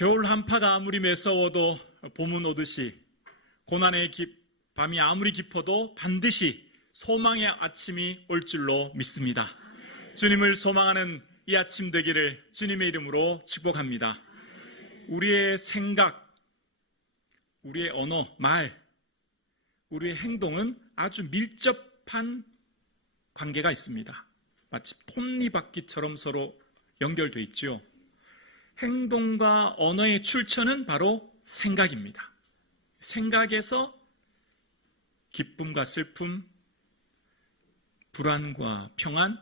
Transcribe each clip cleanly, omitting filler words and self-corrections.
겨울 한파가 아무리 매서워도 봄은 오듯이 고난의 밤이 아무리 깊어도 반드시 소망의 아침이 올 줄로 믿습니다. 주님을 소망하는 이 아침 되기를 주님의 이름으로 축복합니다. 우리의 생각, 우리의 언어, 말, 우리의 행동은 아주 밀접한 관계가 있습니다. 마치 톱니바퀴처럼 서로 연결되어 있죠. 행동과 언어의 출처는 바로 생각입니다. 생각에서 기쁨과 슬픔, 불안과 평안,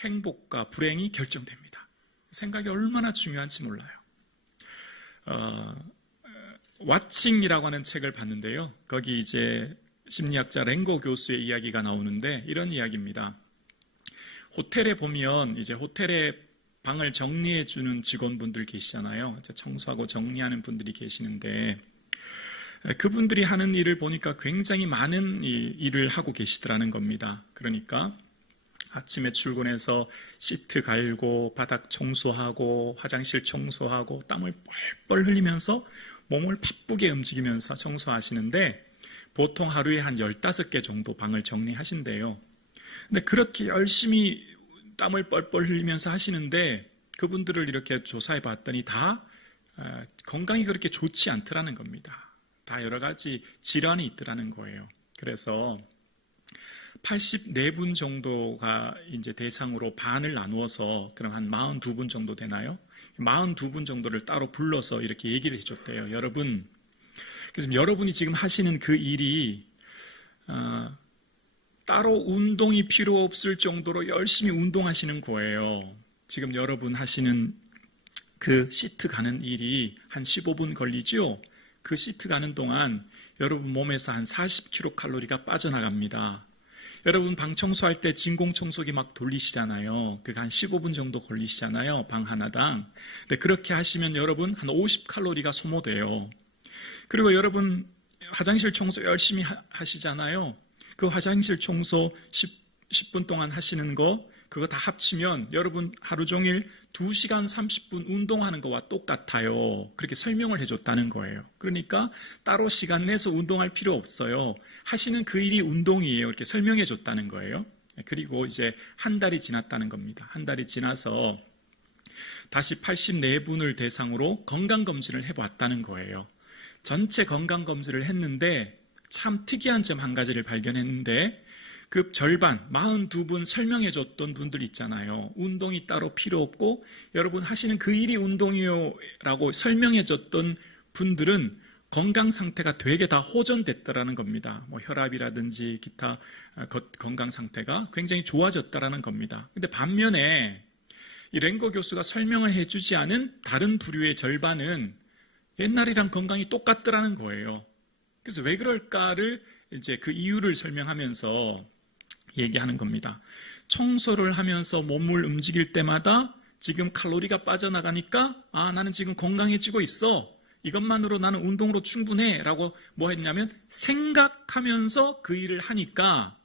행복과 불행이 결정됩니다. 생각이 얼마나 중요한지 몰라요. 왓칭이라고 하는 책을 봤는데요. 거기 이제 심리학자 랭고 교수의 이야기가 나오는데 이런 이야기입니다. 호텔에 보면 이제 호텔에 방을 정리해 주는 직원분들 계시잖아요. 청소하고 정리하는 분들이 계시는데 그분들이 하는 일을 보니까 굉장히 많은 일을 하고 계시더라는 겁니다. 그러니까 아침에 출근해서 시트 갈고 바닥 청소하고 화장실 청소하고 땀을 뻘뻘 흘리면서 몸을 바쁘게 움직이면서 청소하시는데 보통 하루에 한 15개 정도 방을 정리하신대요. 근데 그렇게 열심히 땀을 뻘뻘 흘리면서 하시는데 그분들을 이렇게 조사해 봤더니 다 건강이 그렇게 좋지 않더라는 겁니다. 다 여러 가지 질환이 있더라는 거예요. 그래서 84분 정도가 이제 대상으로 반을 나누어서 그럼 한 42분 정도 되나요? 42분 정도를 따로 불러서 이렇게 얘기를 해줬대요. 여러분, 그래서 여러분이 지금 하시는 그 일이 따로 운동이 필요 없을 정도로 열심히 운동하시는 거예요. 지금 여러분 하시는 그 시트 가는 일이 한 15분 걸리죠? 그 시트 가는 동안 여러분 몸에서 한 40kcal가 빠져나갑니다. 여러분 방 청소할 때 진공청소기 막 돌리시잖아요. 그게 한 15분 정도 걸리시잖아요. 방 하나당. 근데 그렇게 하시면 여러분 한 50칼로리가 소모돼요. 그리고 여러분 화장실 청소 열심히 하시잖아요. 그 화장실 청소 10분 동안 하시는 거 그거 다 합치면 여러분 하루 종일 2시간 30분 운동하는 거와 똑같아요. 그렇게 설명을 해줬다는 거예요. 그러니까 따로 시간 내서 운동할 필요 없어요. 하시는 그 일이 운동이에요. 이렇게 설명해 줬다는 거예요. 그리고 이제 한 달이 지났다는 겁니다. 한 달이 지나서 다시 84분을 대상으로 건강검진을 해봤다는 거예요. 전체 건강검진을 했는데 참 특이한 점 한 가지를 발견했는데 그 절반, 42분 설명해줬던 분들 있잖아요. 운동이 따로 필요 없고 여러분 하시는 그 일이 운동이요 라고 설명해줬던 분들은 건강 상태가 되게 다 호전됐다라는 겁니다. 뭐 혈압이라든지 기타 건강 상태가 굉장히 좋아졌다라는 겁니다. 근데 반면에 이 랭고 교수가 설명을 해주지 않은 다른 부류의 절반은 옛날이랑 건강이 똑같더라는 거예요. 그래서 왜 그럴까를 이제 그 이유를 설명하면서 얘기하는 겁니다. 청소를 하면서 몸을 움직일 때마다 지금 칼로리가 빠져나가니까 나는 지금 건강해지고 있어. 이것만으로 나는 운동으로 충분해. 라고 뭐 했냐면 생각하면서 그 일을 하니까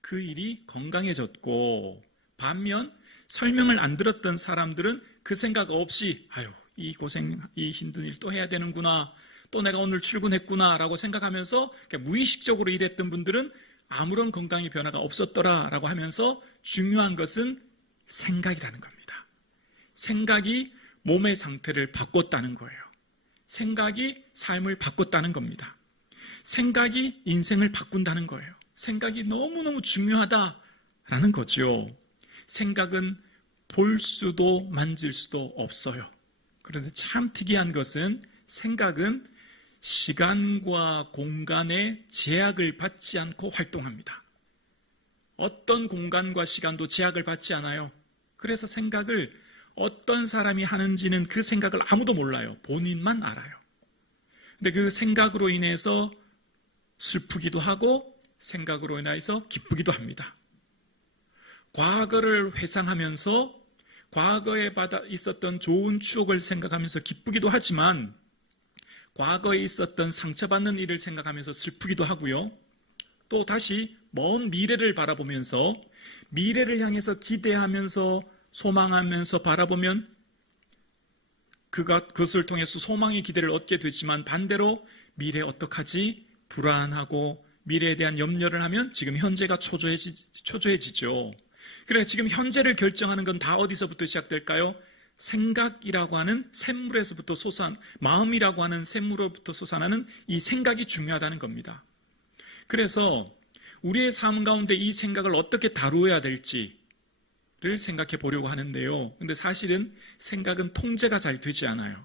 그 일이 건강해졌고 반면 설명을 안 들었던 사람들은 그 생각 없이 이 고생, 이 힘든 일 또 해야 되는구나. 또 내가 오늘 출근했구나 라고 생각하면서 무의식적으로 일했던 분들은 아무런 건강의 변화가 없었더라라고 하면서 중요한 것은 생각이라는 겁니다. 생각이 몸의 상태를 바꿨다는 거예요. 생각이 삶을 바꿨다는 겁니다. 생각이 인생을 바꾼다는 거예요. 생각이 너무너무 중요하다라는 거죠. 생각은 볼 수도 만질 수도 없어요. 그런데 참 특이한 것은 생각은 시간과 공간의 제약을 받지 않고 활동합니다. 어떤 공간과 시간도 제약을 받지 않아요. 그래서 생각을 어떤 사람이 하는지는 그 생각을 아무도 몰라요. 본인만 알아요. 근데 그 생각으로 인해서 슬프기도 하고 생각으로 인해서 기쁘기도 합니다. 과거를 회상하면서 과거에 있었던 좋은 추억을 생각하면서 기쁘기도 하지만 과거에 있었던 상처받는 일을 생각하면서 슬프기도 하고요. 또 다시 먼 미래를 바라보면서 미래를 향해서 기대하면서 소망하면서 바라보면 그것을 통해서 소망의 기대를 얻게 되지만 반대로 미래 어떡하지? 불안하고 미래에 대한 염려를 하면 지금 현재가 초조해지죠. 그래서 지금 현재를 결정하는 건 다 어디서부터 시작될까요? 생각이라고 하는 샘물에서부터 마음이라고 하는 샘물로부터 솟아나는 이 생각이 중요하다는 겁니다. 그래서 우리의 삶 가운데 이 생각을 어떻게 다루어야 될지를 생각해 보려고 하는데요. 근데 사실은 생각은 통제가 잘 되지 않아요.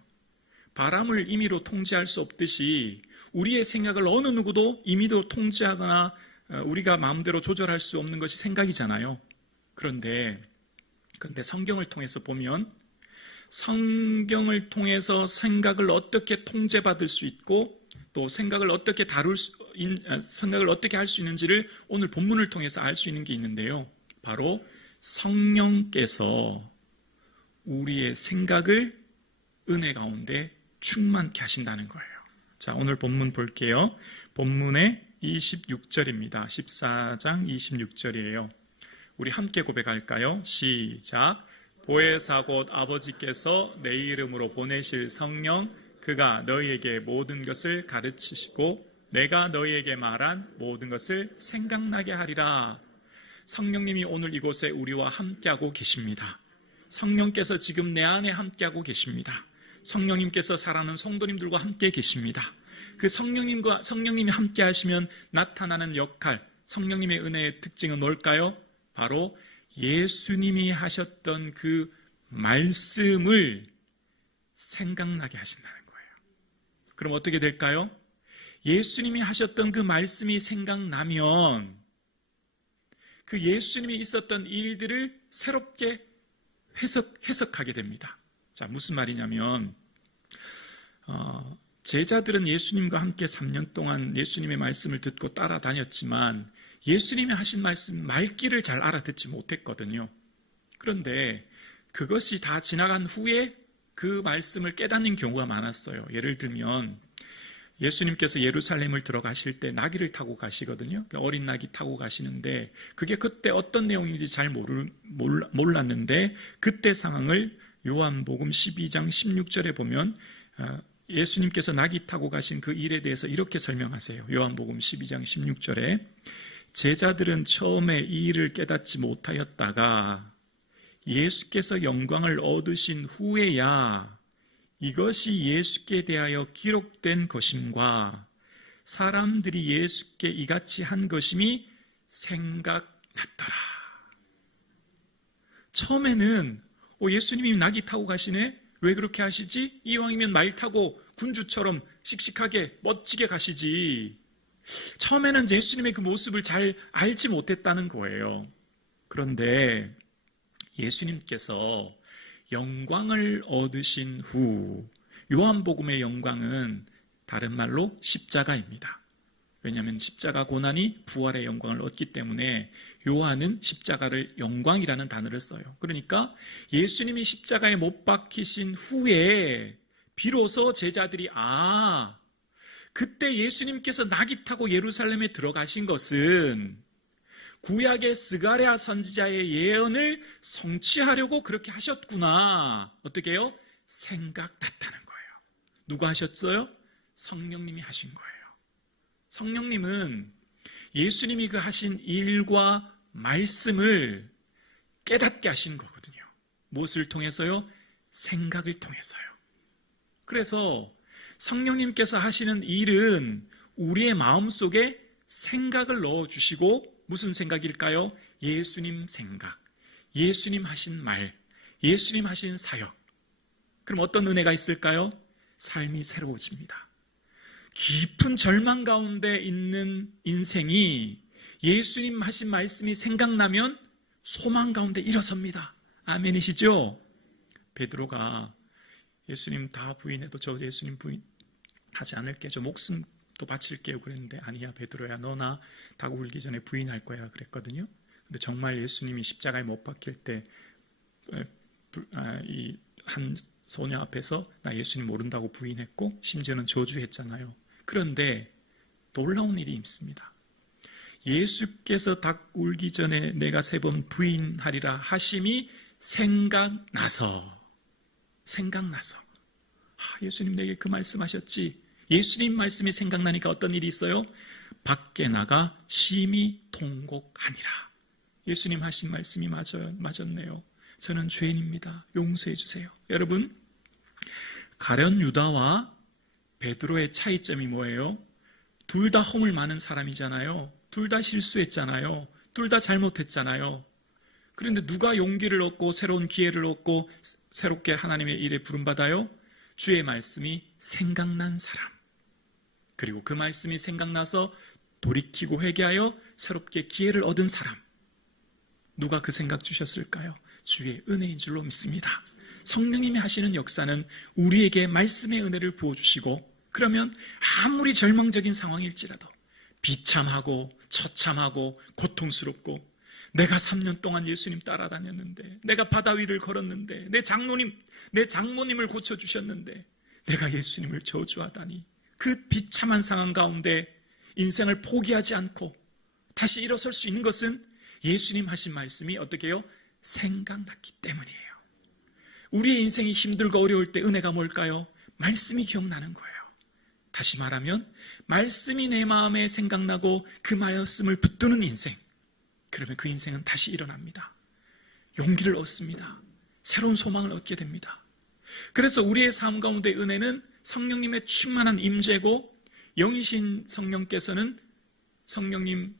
바람을 임의로 통제할 수 없듯이 우리의 생각을 어느 누구도 임의로 통제하거나 우리가 마음대로 조절할 수 없는 것이 생각이잖아요. 그런데 성경을 통해서 보면 성경을 통해서 생각을 어떻게 통제받을 수 있고 또 생각을 어떻게 생각을 어떻게 할 수 있는지를 오늘 본문을 통해서 알 수 있는 게 있는데요. 바로 성령께서 우리의 생각을 은혜 가운데 충만케 하신다는 거예요. 자, 오늘 본문 볼게요. 본문의 26절입니다. 14장 26절이에요. 우리 함께 고백할까요? 시작. 보혜사 곧 아버지께서 내 이름으로 보내실 성령 그가 너희에게 모든 것을 가르치시고 내가 너희에게 말한 모든 것을 생각나게 하리라. 성령님이 오늘 이곳에 우리와 함께하고 계십니다. 성령께서 지금 내 안에 함께하고 계십니다. 성령님께서 사랑하는 성도님들과 함께 계십니다. 그 성령님이 함께 하시면 나타나는 역할, 성령님의 은혜의 특징은 뭘까요? 바로 예수님이 하셨던 그 말씀을 생각나게 하신다는 거예요. 그럼 어떻게 될까요? 예수님이 하셨던 그 말씀이 생각나면 그 예수님이 있었던 일들을 새롭게 해석하게 됩니다. 자, 무슨 말이냐면 제자들은 예수님과 함께 3년 동안 예수님의 말씀을 듣고 따라다녔지만 예수님이 하신 말씀 말귀를 잘 알아듣지 못했거든요. 그런데 그것이 다 지나간 후에 그 말씀을 깨닫는 경우가 많았어요. 예를 들면 예수님께서 예루살렘을 들어가실 때 나귀를 타고 가시거든요. 어린 나귀 타고 가시는데 그게 그때 어떤 내용인지 잘 몰랐는데 그때 상황을 요한복음 12장 16절에 보면 예수님께서 나귀 타고 가신 그 일에 대해서 이렇게 설명하세요. 요한복음 12장 16절에 제자들은 처음에 이 일을 깨닫지 못하였다가 예수께서 영광을 얻으신 후에야 이것이 예수께 대하여 기록된 것임과 사람들이 예수께 이같이 한 것임이 생각났더라. 처음에는 예수님이 나귀 타고 가시네? 왜 그렇게 하시지? 이왕이면 말 타고 군주처럼 씩씩하게 멋지게 가시지. 처음에는 예수님의 그 모습을 잘 알지 못했다는 거예요. 그런데 예수님께서 영광을 얻으신 후, 요한복음의 영광은 다른 말로 십자가입니다. 왜냐하면 십자가 고난이 부활의 영광을 얻기 때문에 요한은 십자가를 영광이라는 단어를 써요. 그러니까 예수님이 십자가에 못 박히신 후에 비로소 제자들이 그때 예수님께서 나귀 타고 예루살렘에 들어가신 것은 구약의 스가랴 선지자의 예언을 성취하려고 그렇게 하셨구나. 어떻게 해요? 생각났다는 거예요. 누가 하셨어요? 성령님이 하신 거예요. 성령님은 예수님이 그 하신 일과 말씀을 깨닫게 하신 거거든요. 무엇을 통해서요? 생각을 통해서요. 그래서 성령님께서 하시는 일은 우리의 마음속에 생각을 넣어주시고 무슨 생각일까요? 예수님 생각, 예수님 하신 말, 예수님 하신 사역. 그럼 어떤 은혜가 있을까요? 삶이 새로워집니다. 깊은 절망 가운데 있는 인생이 예수님 하신 말씀이 생각나면 소망 가운데 일어섭니다. 아멘이시죠? 베드로가 예수님 다 부인해도 저 예수님 부인하지 않을게, 저 목숨도 바칠게요 그랬는데 아니야 베드로야, 너나 닭 울기 전에 부인할 거야 그랬거든요. 근데 정말 예수님이 십자가에 못 박힐 때 이 한 소녀 앞에서 나 예수님 모른다고 부인했고 심지어는 저주했잖아요. 그런데 놀라운 일이 있습니다. 예수께서 닭 울기 전에 내가 3번 부인하리라 하심이 생각나서 예수님 내게 그 말씀하셨지. 예수님 말씀이 생각나니까 어떤 일이 있어요? 밖에 나가 심히 통곡하니라. 예수님 하신 말씀이 맞았네요. 저는 죄인입니다. 용서해 주세요. 여러분, 가룟 유다와 베드로의 차이점이 뭐예요? 둘 다 허물 많은 사람이잖아요. 둘 다 실수했잖아요. 둘 다 잘못했잖아요. 그런데 누가 용기를 얻고 새로운 기회를 얻고 새롭게 하나님의 일에 부름받아요? 주의 말씀이 생각난 사람. 그리고 그 말씀이 생각나서 돌이키고 회개하여 새롭게 기회를 얻은 사람. 누가 그 생각 주셨을까요? 주의 은혜인 줄로 믿습니다. 성령님이 하시는 역사는 우리에게 말씀의 은혜를 부어주시고, 그러면 아무리 절망적인 상황일지라도 비참하고 처참하고 고통스럽고, 내가 3년 동안 예수님 따라다녔는데, 내가 바다 위를 걸었는데, 내 장모님을 고쳐주셨는데 내가 예수님을 저주하다니, 그 비참한 상황 가운데 인생을 포기하지 않고 다시 일어설 수 있는 것은 예수님 하신 말씀이 어떻게 해요? 생각났기 때문이에요. 우리의 인생이 힘들고 어려울 때 은혜가 뭘까요? 말씀이 기억나는 거예요. 다시 말하면 말씀이 내 마음에 생각나고 그 말씀을 붙드는 인생, 그러면 그 인생은 다시 일어납니다. 용기를 얻습니다. 새로운 소망을 얻게 됩니다. 그래서 우리의 삶 가운데 은혜는 성령님의 충만한 임재고, 영이신 성령께서는 성령님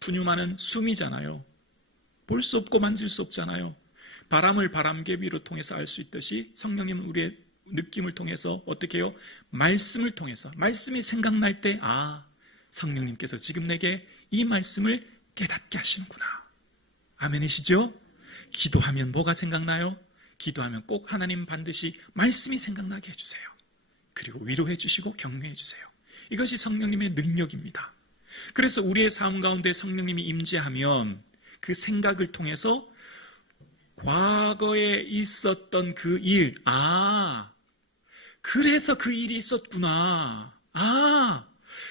분유만은 숨이잖아요. 볼 수 없고 만질 수 없잖아요. 바람을 바람개비로 통해서 알 수 있듯이 성령님은 우리의 느낌을 통해서 어떻게 해요? 말씀을 통해서, 말씀이 생각날 때 성령님께서 지금 내게 이 말씀을 깨닫게 하시는구나. 아멘이시죠? 기도하면 뭐가 생각나요? 기도하면 꼭 하나님 반드시 말씀이 생각나게 해주세요. 그리고 위로해 주시고 격려해 주세요. 이것이 성령님의 능력입니다. 그래서 우리의 삶 가운데 성령님이 임재하면 그 생각을 통해서 과거에 있었던 그 일, 그래서 그 일이 있었구나.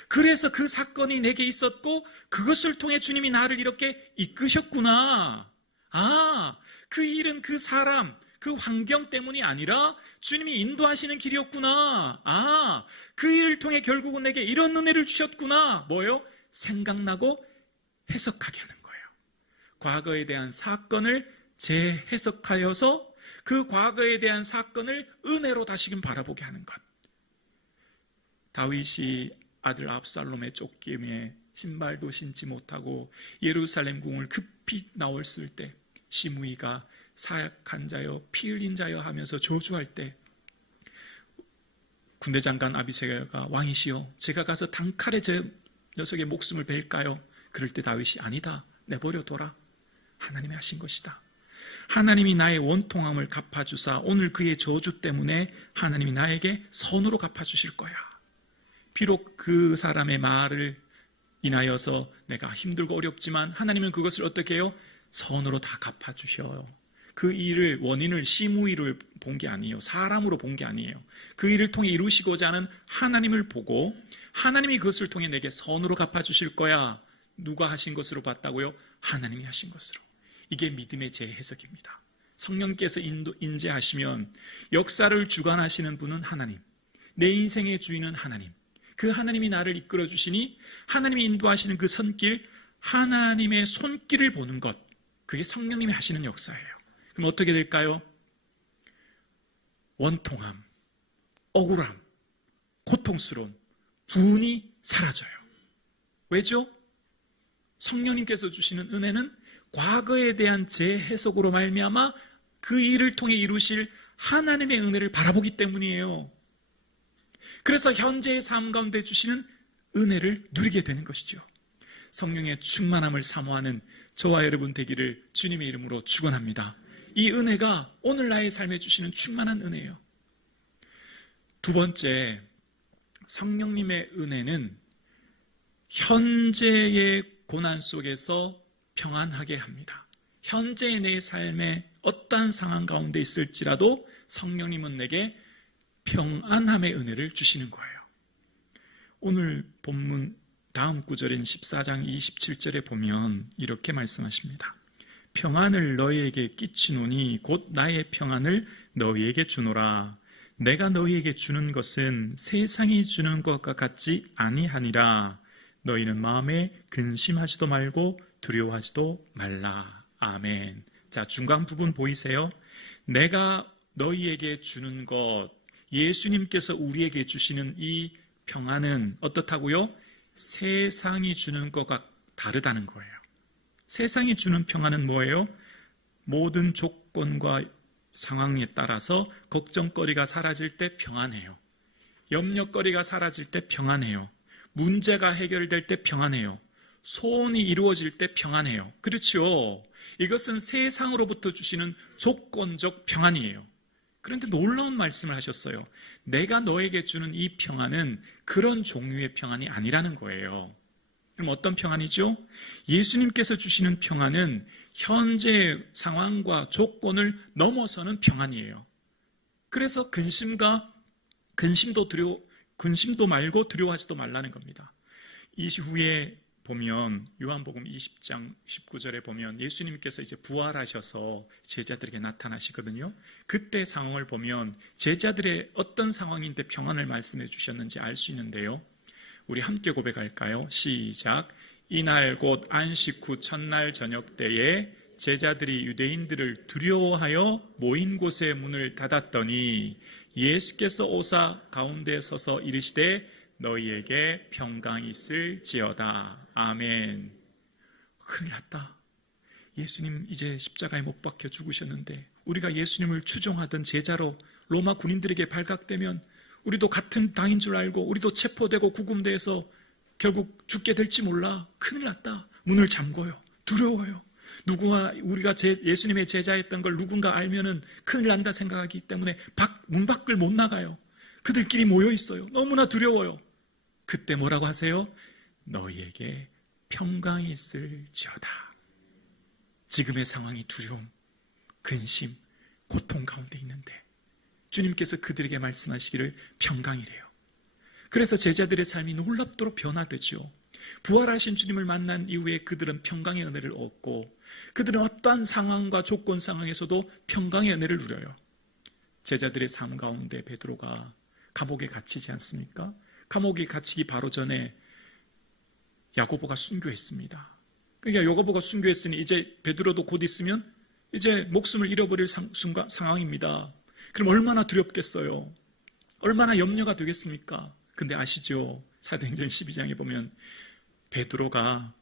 그래서 그 사건이 내게 있었고 그것을 통해 주님이 나를 이렇게 이끄셨구나. 그 일은 그 사람, 그 환경 때문이 아니라 주님이 인도하시는 길이었구나. 그 일을 통해 결국은 내게 이런 은혜를 주셨구나. 뭐요? 생각나고 해석하게 하는 거예요. 과거에 대한 사건을 재해석하여서 그 과거에 대한 사건을 은혜로 다시금 바라보게 하는 것. 다윗이 아들 압살롬의 쫓김에 신발도 신지 못하고 예루살렘 궁을 급히 나왔을 때 시므이가 사약한 자여 피 흘린 자여 하면서 저주할 때 군대장관 아비새가 왕이시여 제가 가서 단칼에 저 녀석의 목숨을 벨까요? 그럴 때 다윗이 아니다, 내버려둬라. 하나님이 하신 것이다. 하나님이 나의 원통함을 갚아주사 오늘 그의 저주 때문에 하나님이 나에게 선으로 갚아주실 거야. 비록 그 사람의 말을 인하여서 내가 힘들고 어렵지만 하나님은 그것을 어떻게 해요? 선으로 다 갚아주셔요. 그 일을, 원인을 시므이를 본 게 아니에요. 사람으로 본 게 아니에요. 그 일을 통해 이루시고자 하는 하나님을 보고 하나님이 그것을 통해 내게 선으로 갚아주실 거야. 누가 하신 것으로 봤다고요? 하나님이 하신 것으로. 이게 믿음의 재해석입니다. 성령께서 인재하시면 역사를 주관하시는 분은 하나님, 내 인생의 주인은 하나님, 그 하나님이 나를 이끌어 주시니 하나님이 인도하시는 그 손길, 하나님의 손길을 보는 것, 그게 성령님이 하시는 역사예요. 그럼 어떻게 될까요? 원통함, 억울함, 고통스러움, 분이 사라져요. 왜죠? 성령님께서 주시는 은혜는 과거에 대한 재해석으로 말미암아 그 일을 통해 이루실 하나님의 은혜를 바라보기 때문이에요. 그래서 현재의 삶 가운데 주시는 은혜를 누리게 되는 것이죠. 성령의 충만함을 사모하는 저와 여러분 되기를 주님의 이름으로 축원합니다. 이 은혜가 오늘 나의 삶에 주시는 충만한 은혜예요. 두 번째, 성령님의 은혜는 현재의 고난 속에서 평안하게 합니다. 현재의 내 삶에 어떠한 상황 가운데 있을지라도 성령님은 내게 평안함의 은혜를 주시는 거예요. 오늘 본문 다음 구절인 14장 27절에 보면 이렇게 말씀하십니다. 평안을 너희에게 끼치노니 곧 나의 평안을 너희에게 주노라. 내가 너희에게 주는 것은 세상이 주는 것과 같지 아니하니라. 너희는 마음에 근심하지도 말고 두려워하지도 말라. 아멘. 자, 중간 부분 보이세요? 내가 너희에게 주는 것, 예수님께서 우리에게 주시는 이 평안은 어떻다고요? 세상이 주는 것과 다르다는 거예요. 세상이 주는 평안은 뭐예요? 모든 조건과 상황에 따라서 걱정거리가 사라질 때 평안해요. 염려거리가 사라질 때 평안해요. 문제가 해결될 때 평안해요. 소원이 이루어질 때 평안해요. 그렇죠? 이것은 세상으로부터 주시는 조건적 평안이에요. 그런데 놀라운 말씀을 하셨어요. 내가 너에게 주는 이 평안은 그런 종류의 평안이 아니라는 거예요. 그럼 어떤 평안이죠? 예수님께서 주시는 평안은 현재 상황과 조건을 넘어서는 평안이에요. 그래서 근심도 말고 두려워하지도 말라는 겁니다. 이후에 보면 요한복음 20장 19절에 보면 예수님께서 이제 부활하셔서 제자들에게 나타나시거든요. 그때 상황을 보면 제자들의 어떤 상황인데 평안을 말씀해 주셨는지 알 수 있는데요. 우리 함께 고백할까요? 시작. 이날 곧 안식 후 첫날 저녁 때에 제자들이 유대인들을 두려워하여 모인 곳의 문을 닫았더니 예수께서 오사 가운데 서서 이르시되 너희에게 평강이 있을지어다. 아멘. 큰일 났다. 예수님 이제 십자가에 못 박혀 죽으셨는데 우리가 예수님을 추종하던 제자로 로마 군인들에게 발각되면 우리도 같은 당인 줄 알고 우리도 체포되고 구금돼서 결국 죽게 될지 몰라. 큰일 났다. 문을 잠궈요. 두려워요. 우리가 예수님의 제자였던 걸 누군가 알면은 큰일 난다 생각하기 때문에 문 밖을 못 나가요. 그들끼리 모여 있어요. 너무나 두려워요. 그때 뭐라고 하세요? 너희에게 평강이 있을지어다. 지금의 상황이 두려움, 근심, 고통 가운데 있는데 주님께서 그들에게 말씀하시기를 평강이래요. 그래서 제자들의 삶이 놀랍도록 변화되죠. 부활하신 주님을 만난 이후에 그들은 평강의 은혜를 얻고 그들은 어떠한 상황과 조건 상황에서도 평강의 은혜를 누려요. 제자들의 삶 가운데 베드로가 감옥에 갇히지 않습니까? 감옥에 갇히기 바로 전에 야고보가 순교했습니다. 그러니까 야고보가 순교했으니 이제 베드로도 곧 있으면 이제 목숨을 잃어버릴 상황입니다. 그럼 얼마나 두렵겠어요? 얼마나 염려가 되겠습니까? 근데 아시죠? 사도행전 12장에 보면 베드로가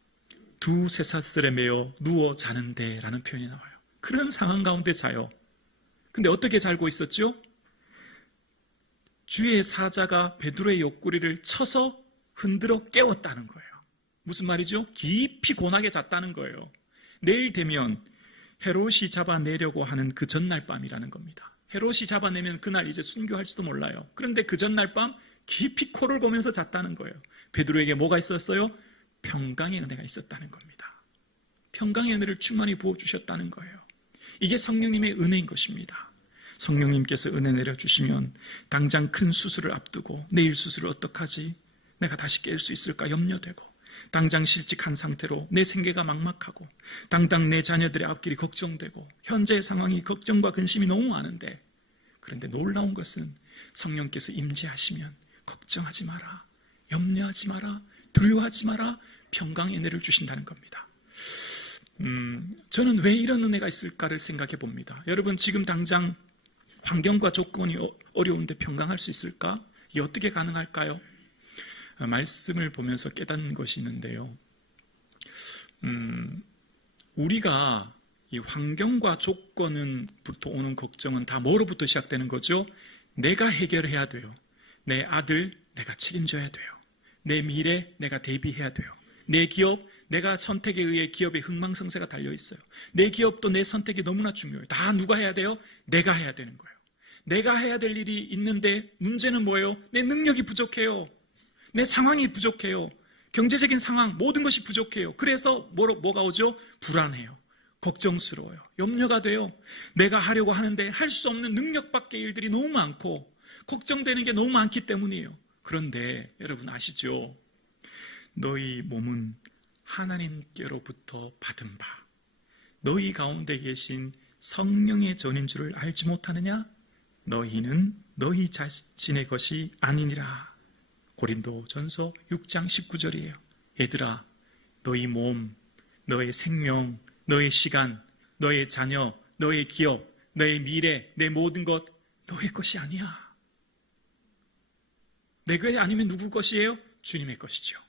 두 쇠사슬에 매어 누워 자는데 라는 표현이 나와요. 그런 상황 가운데 자요. 근데 어떻게 자고 있었죠? 주의 사자가 베드로의 옆구리를 쳐서 흔들어 깨웠다는 거예요. 무슨 말이죠? 깊이 고나게 잤다는 거예요. 내일 되면 헤롯이 잡아내려고 하는 그 전날 밤이라는 겁니다. 헤롯이 잡아내면 그날 이제 순교할지도 몰라요. 그런데 그 전날 밤 깊이 코를 고면서 잤다는 거예요. 베드로에게 뭐가 있었어요? 평강의 은혜가 있었다는 겁니다. 평강의 은혜를 충만히 부어주셨다는 거예요. 이게 성령님의 은혜인 것입니다. 성령님께서 은혜 내려주시면 당장 큰 수술을 앞두고 내일 수술을 어떡하지? 내가 다시 깰 수 있을까 염려되고 당장 실직한 상태로 내 생계가 막막하고 당장 내 자녀들의 앞길이 걱정되고 현재의 상황이 걱정과 근심이 너무 많은데 그런데 놀라운 것은 성령께서 임재하시면 걱정하지 마라, 염려하지 마라, 두려워하지 마라, 평강의 은혜를 주신다는 겁니다. 저는 왜 이런 은혜가 있을까를 생각해 봅니다. 여러분 지금 당장 환경과 조건이 어려운데 평강할 수 있을까? 이게 어떻게 가능할까요? 말씀을 보면서 깨닫는 것이 있는데요. 우리가 이 환경과 조건부터 오는 걱정은 다 뭐로부터 시작되는 거죠? 내가 해결해야 돼요. 내 아들 내가 책임져야 돼요. 내 미래 내가 대비해야 돼요. 내 기업 내가 선택에 의해 기업의 흥망성쇠가 달려있어요. 내 기업도 내 선택이 너무나 중요해요. 다 누가 해야 돼요? 내가 해야 되는 거예요. 내가 해야 될 일이 있는데 문제는 뭐예요? 내 능력이 부족해요. 내 상황이 부족해요. 경제적인 상황 모든 것이 부족해요. 그래서 뭐가 오죠? 불안해요. 걱정스러워요. 염려가 돼요. 내가 하려고 하는데 할 수 없는 능력 밖의 일들이 너무 많고 걱정되는 게 너무 많기 때문이에요. 그런데 여러분 아시죠? 너희 몸은 하나님께로부터 받은 바 너희 가운데 계신 성령의 전인 줄을 알지 못하느냐? 너희는 너희 자신의 것이 아니니라. 고린도전서 6장 19절이에요. 얘들아, 너희 몸, 너의 생명, 너의 시간, 너의 자녀, 너의 기업, 너의 미래, 내 모든 것 너의 것이 아니야. 내 것이 아니면 누구 것이에요? 주님의 것이죠.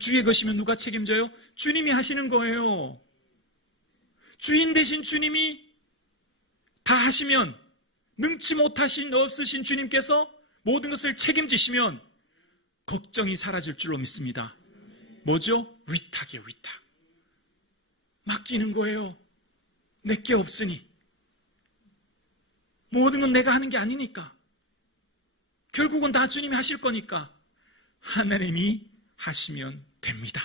주의 것이면 누가 책임져요? 주님이 하시는 거예요. 주인 되신 주님이 다 하시면, 능치 못하신 없으신 주님께서 모든 것을 책임지시면 걱정이 사라질 줄로 믿습니다. 뭐죠? 위탁이에요, 위탁. 맡기는 거예요. 내게 없으니. 모든 건 내가 하는 게 아니니까. 결국은 다 주님이 하실 거니까 하나님이 하시면 됩니다.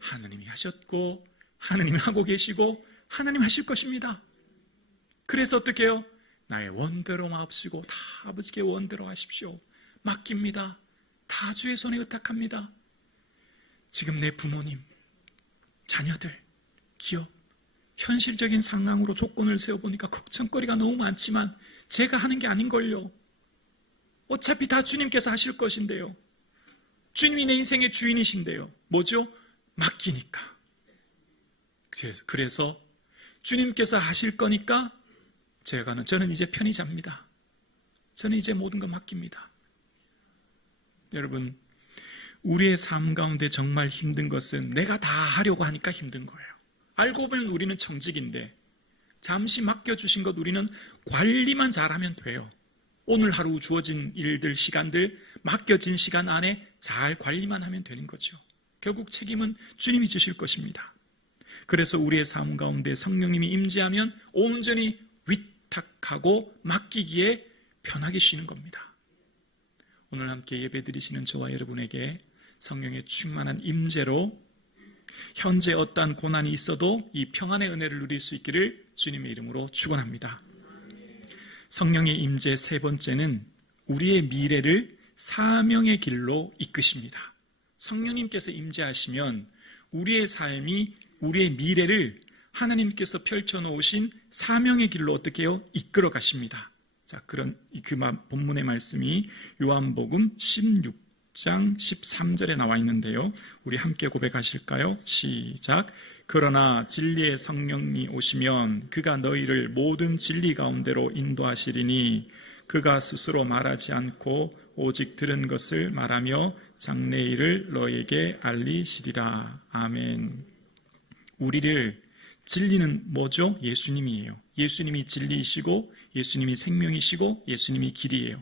하나님이 하셨고 하나님이 하고 계시고 하나님 하실 것입니다. 그래서 어떻게 해요? 나의 원대로 마옵시고 다 아버지께 원대로 하십시오. 맡깁니다. 다 주의 손에 의탁합니다. 지금 내 부모님, 자녀들, 기업, 현실적인 상황으로 조건을 세워보니까 걱정거리가 너무 많지만 제가 하는 게 아닌걸요. 어차피 다 주님께서 하실 것인데요. 주님이 내 인생의 주인이신데요. 뭐죠? 맡기니까. 그래서 주님께서 하실 거니까 저는 이제 편히 잡니다. 저는 이제 모든 거 맡깁니다. 여러분, 우리의 삶 가운데 정말 힘든 것은 내가 다 하려고 하니까 힘든 거예요. 알고 보면 우리는 청직인데 잠시 맡겨주신 것 우리는 관리만 잘하면 돼요. 오늘 하루 주어진 일들, 시간들, 맡겨진 시간 안에 잘 관리만 하면 되는 거죠. 결국 책임은 주님이 주실 것입니다. 그래서 우리의 삶 가운데 성령님이 임재하면 온전히 위탁하고 맡기기에 편하게 쉬는 겁니다. 오늘 함께 예배드리시는 저와 여러분에게 성령의 충만한 임재로 현재 어떠한 고난이 있어도 이 평안의 은혜를 누릴 수 있기를 주님의 이름으로 축원합니다. 성령의 임재 세 번째는 우리의 미래를 사명의 길로 이끄십니다. 성령님께서 임재하시면 우리의 삶이, 우리의 미래를 하나님께서 펼쳐놓으신 사명의 길로 어떻게 해요? 이끌어 가십니다. 자, 그런 본문의 말씀이 요한복음 16장 13절에 나와 있는데요. 우리 함께 고백하실까요? 시작. 그러나 진리의 성령이 오시면 그가 너희를 모든 진리 가운데로 인도하시리니 그가 스스로 말하지 않고 오직 들은 것을 말하며 장래 일을 너희에게 알리시리라. 아멘. 우리를 진리는 뭐죠? 예수님이에요. 예수님이 진리이시고 예수님이 생명이시고 예수님이 길이에요.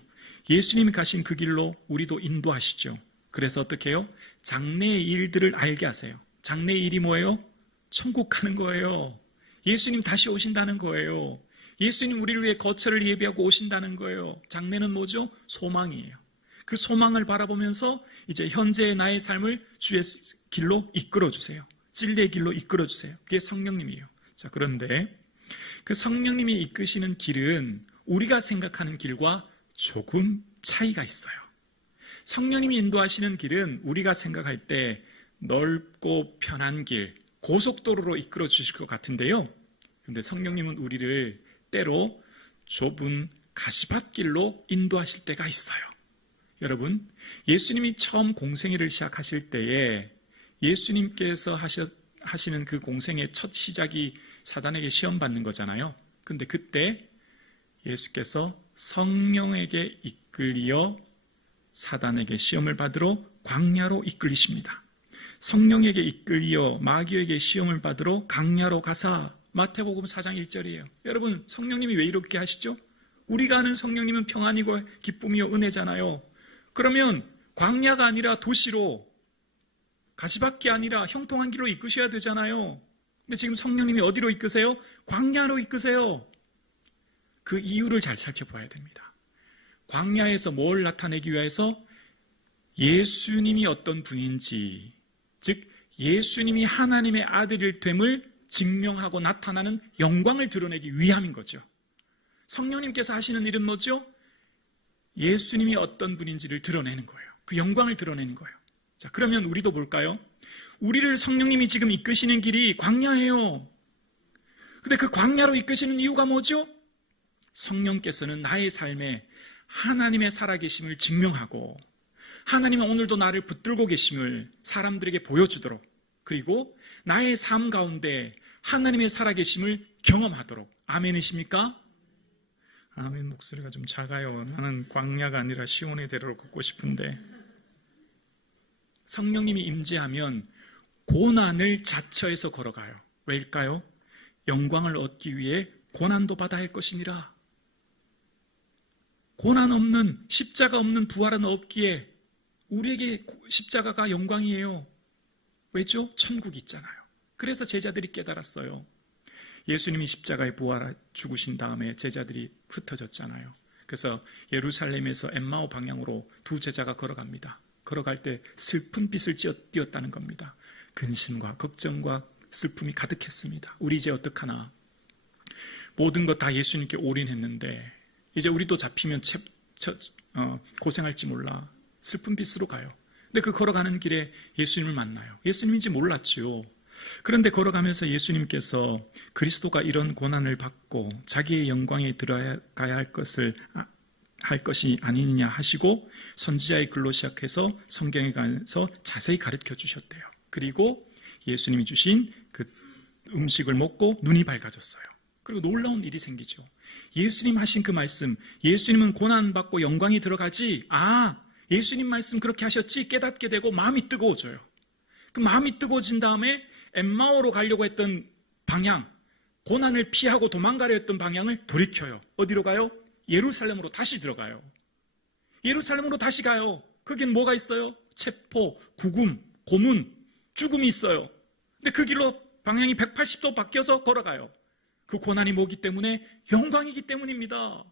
예수님이 가신 그 길로 우리도 인도하시죠. 그래서 어떻게 해요? 장래의 일들을 알게 하세요. 장래의 일이 뭐예요? 천국 가는 거예요. 예수님 다시 오신다는 거예요. 예수님 우리를 위해 거처를 예비하고 오신다는 거예요. 장래는 뭐죠? 소망이에요. 그 소망을 바라보면서 이제 현재의 나의 삶을 주의 길로 이끌어주세요. 진리의 길로 이끌어주세요. 그게 성령님이에요. 자, 그런데 그 성령님이 이끄시는 길은 우리가 생각하는 길과 조금 차이가 있어요. 성령님이 인도하시는 길은 우리가 생각할 때 넓고 편한 길, 고속도로로 이끌어 주실 것 같은데요. 그런데 성령님은 우리를 때로 좁은 가시밭길로 인도하실 때가 있어요. 여러분, 예수님이 처음 공생애를 시작하실 때에 예수님께서 하시는 그 공생의 첫 시작이 사단에게 시험 받는 거잖아요. 근데 그때 예수께서 성령에게 이끌려 사단에게 시험을 받으러 광야로 이끌리십니다. 성령에게 이끌려 마귀에게 시험을 받으러 강야로 가사. 마태복음 4장 1절이에요. 여러분, 성령님이 왜 이렇게 하시죠? 우리가 아는 성령님은 평안이고 기쁨이요 은혜잖아요. 그러면 광야가 아니라 도시로, 가시밭이 아니라 형통한 길로 이끄셔야 되잖아요. 근데 지금 성령님이 어디로 이끄세요? 광야로 이끄세요. 그 이유를 잘 살펴봐야 됩니다. 광야에서 뭘 나타내기 위해서? 예수님이 어떤 분인지, 즉 예수님이 하나님의 아들일 됨을 증명하고 나타나는 영광을 드러내기 위함인 거죠. 성령님께서 하시는 일은 뭐죠? 예수님이 어떤 분인지를 드러내는 거예요. 그 영광을 드러내는 거예요. 자, 그러면 우리도 볼까요? 우리를 성령님이 지금 이끄시는 길이 광야예요. 근데 그 광야로 이끄시는 이유가 뭐죠? 성령께서는 나의 삶에 하나님의 살아계심을 증명하고 하나님은 오늘도 나를 붙들고 계심을 사람들에게 보여주도록, 그리고 나의 삶 가운데 하나님의 살아계심을 경험하도록. 아멘이십니까? 아멘. 목소리가 좀 작아요. 나는 광야가 아니라 시온의 대로를 걷고 싶은데. 성령님이 임재하면 고난을 자처해서 걸어가요. 왜일까요? 영광을 얻기 위해 고난도 받아야 할 것이니라. 고난 없는, 십자가 없는 부활은 없기에 우리에게 십자가가 영광이에요. 왜죠? 천국이 있잖아요. 그래서 제자들이 깨달았어요. 예수님이 십자가에 부활해 죽으신 다음에 제자들이 흩어졌잖아요. 그래서 예루살렘에서 엠마오 방향으로 두 제자가 걸어갑니다. 걸어갈 때 슬픈 빛을 띄었다는 겁니다. 근심과 걱정과 슬픔이 가득했습니다. 우리 이제 어떡하나. 모든 것 다 예수님께 올인했는데 이제 우리도 잡히면 고생할지 몰라. 슬픈 빛으로 가요. 근데 그 걸어가는 길에 예수님을 만나요. 예수님인지 몰랐죠. 그런데 걸어가면서 예수님께서 그리스도가 이런 고난을 받고 자기의 영광에 들어가야 할 것이 아니느냐 하시고 선지자의 글로 시작해서 성경에 가서 자세히 가르쳐 주셨대요. 그리고 예수님이 주신 그 음식을 먹고 눈이 밝아졌어요. 그리고 놀라운 일이 생기죠. 예수님 하신 그 말씀, 예수님은 고난받고 영광이 들어가지, 예수님 말씀 그렇게 하셨지 깨닫게 되고 마음이 뜨거워져요. 그 마음이 뜨거워진 다음에 엠마오로 가려고 했던 방향, 고난을 피하고 도망가려 했던 방향을 돌이켜요. 어디로 가요? 예루살렘으로 다시 들어가요. 예루살렘으로 다시 가요. 거긴 뭐가 있어요? 체포, 구금, 고문, 죽음이 있어요. 근데 그 길로 방향이 180도 바뀌어서 걸어가요. 그 고난이 뭐기 때문에? 영광이기 때문입니다.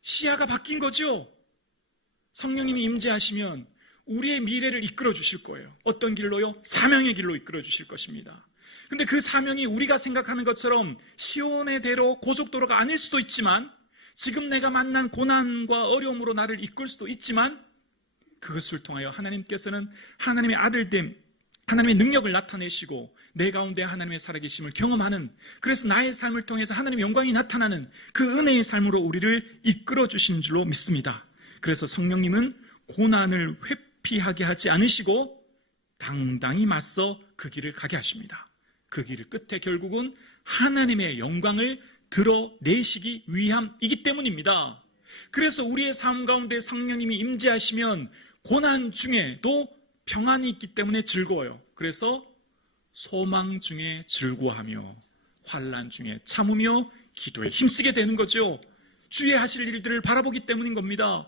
시야가 바뀐 거죠. 성령님이 임재하시면 우리의 미래를 이끌어 주실 거예요. 어떤 길로요? 사명의 길로 이끌어 주실 것입니다. 근데 그 사명이 우리가 생각하는 것처럼 시온의 대로 고속도로가 아닐 수도 있지만, 지금 내가 만난 고난과 어려움으로 나를 이끌 수도 있지만, 그것을 통하여 하나님께서는 하나님의 아들됨, 하나님의 능력을 나타내시고 내 가운데 하나님의 살아계심을 경험하는, 그래서 나의 삶을 통해서 하나님의 영광이 나타나는 그 은혜의 삶으로 우리를 이끌어 주신 줄로 믿습니다. 그래서 성령님은 고난을 회피하게 하지 않으시고 당당히 맞서 그 길을 가게 하십니다. 그 길 끝에 결국은 하나님의 영광을 드러내시기 위함이기 때문입니다. 그래서 우리의 삶 가운데 성령님이 임재하시면 고난 중에도 평안이 있기 때문에 즐거워요. 그래서 소망 중에 즐거워하며 환난 중에 참으며 기도에 힘쓰게 되는 거죠. 주의 하실 일들을 바라보기 때문인 겁니다.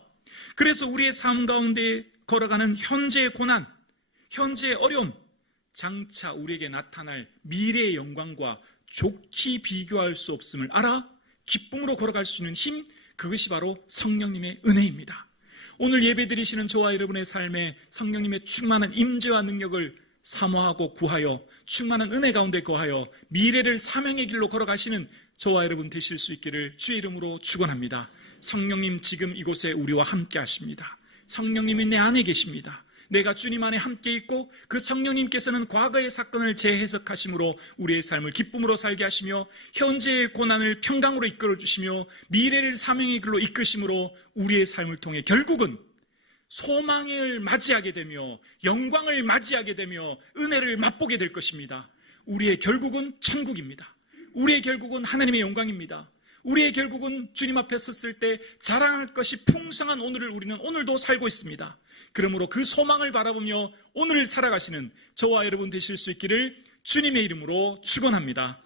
그래서 우리의 삶 가운데 걸어가는 현재의 고난, 현재의 어려움, 장차 우리에게 나타날 미래의 영광과 좋게 비교할 수 없음을 알아 기쁨으로 걸어갈 수 있는 힘, 그것이 바로 성령님의 은혜입니다. 오늘 예배드리시는 저와 여러분의 삶에 성령님의 충만한 임재와 능력을 사모하고 구하여 충만한 은혜 가운데 거하여 미래를 사명의 길로 걸어가시는 저와 여러분 되실 수 있기를 주의 이름으로 축원합니다. 성령님 지금 이곳에 우리와 함께 하십니다. 성령님이 내 안에 계십니다. 내가 주님 안에 함께 있고 그 성령님께서는 과거의 사건을 재해석하심으로 우리의 삶을 기쁨으로 살게 하시며 현재의 고난을 평강으로 이끌어주시며 미래를 사명의 길로 이끄심으로 우리의 삶을 통해 결국은 소망을 맞이하게 되며 영광을 맞이하게 되며 은혜를 맛보게 될 것입니다. 우리의 결국은 천국입니다. 우리의 결국은 하나님의 영광입니다. 우리의 결국은 주님 앞에 섰을 때 자랑할 것이 풍성한 오늘을 우리는 오늘도 살고 있습니다. 그러므로 그 소망을 바라보며 오늘을 살아가시는 저와 여러분 되실 수 있기를 주님의 이름으로 축원합니다.